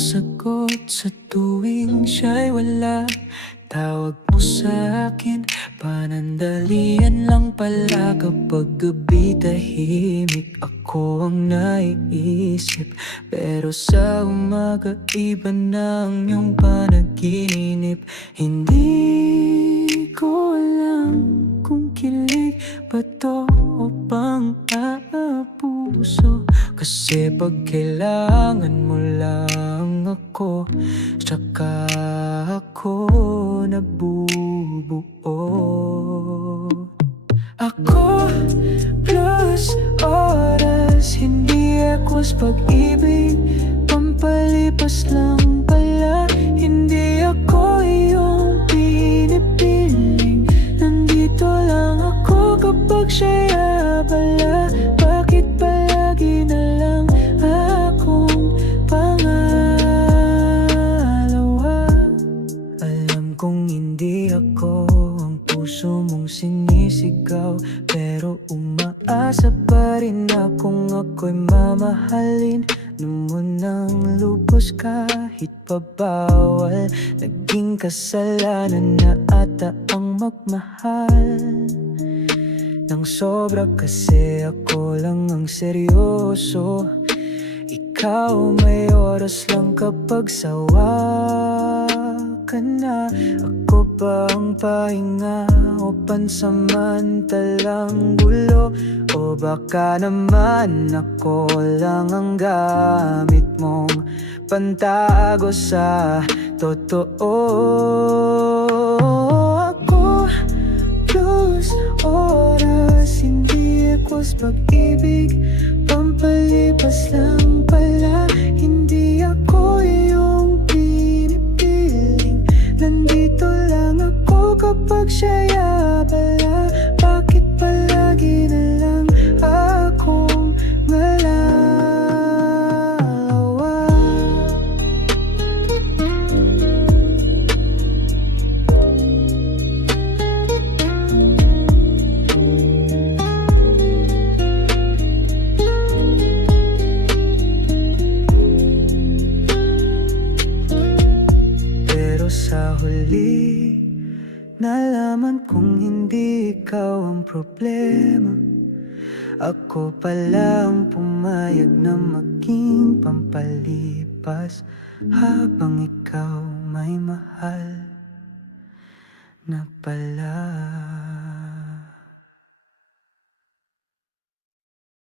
sagot sa tuwing siya'y wala. Tawag mo sa akin Panandalian lang pala Kapag gabi tahimik. Ako ang naiisip Pero sa umaga Iba na ang iyong panaginip. Hindi ko alam Kung kilig ba to o pang aapuso. Kasi pag kailangan mo lang ako Tsaka ako nabubuo Sa pag-ibig Pampalipas lang pala. Hindi ako iyong pinipiling. Nandito lang ako kapag siya'y abala Bakit palagi na lang akong pangalawa? Alam kong hindi ako ang puso mong sinisigaw Pero umaasa pa rin akong ako'y mamahalin? Nung munang lubos kahit pa bawal. Naging kasalanan na ata ang magmahal. Nang sobra kasi ako lang ang seryoso. Ikaw may oras lang kapag sawa ka na. Ako ba ang pahinga o pansamantalang gulo. O baka naman ako lang ang gamit mong pantago sa totoo. Ako plus oras Hindi ako sa pag-ibig. Pampalipas lang pala kapag siya'y abala Bakit palagi na lang akong malalawa Pero sa huli Nalaman kong hindi ikaw ang problema. Ako pala ang pumayag na maging pampalipas Habang ikaw may mahal na pala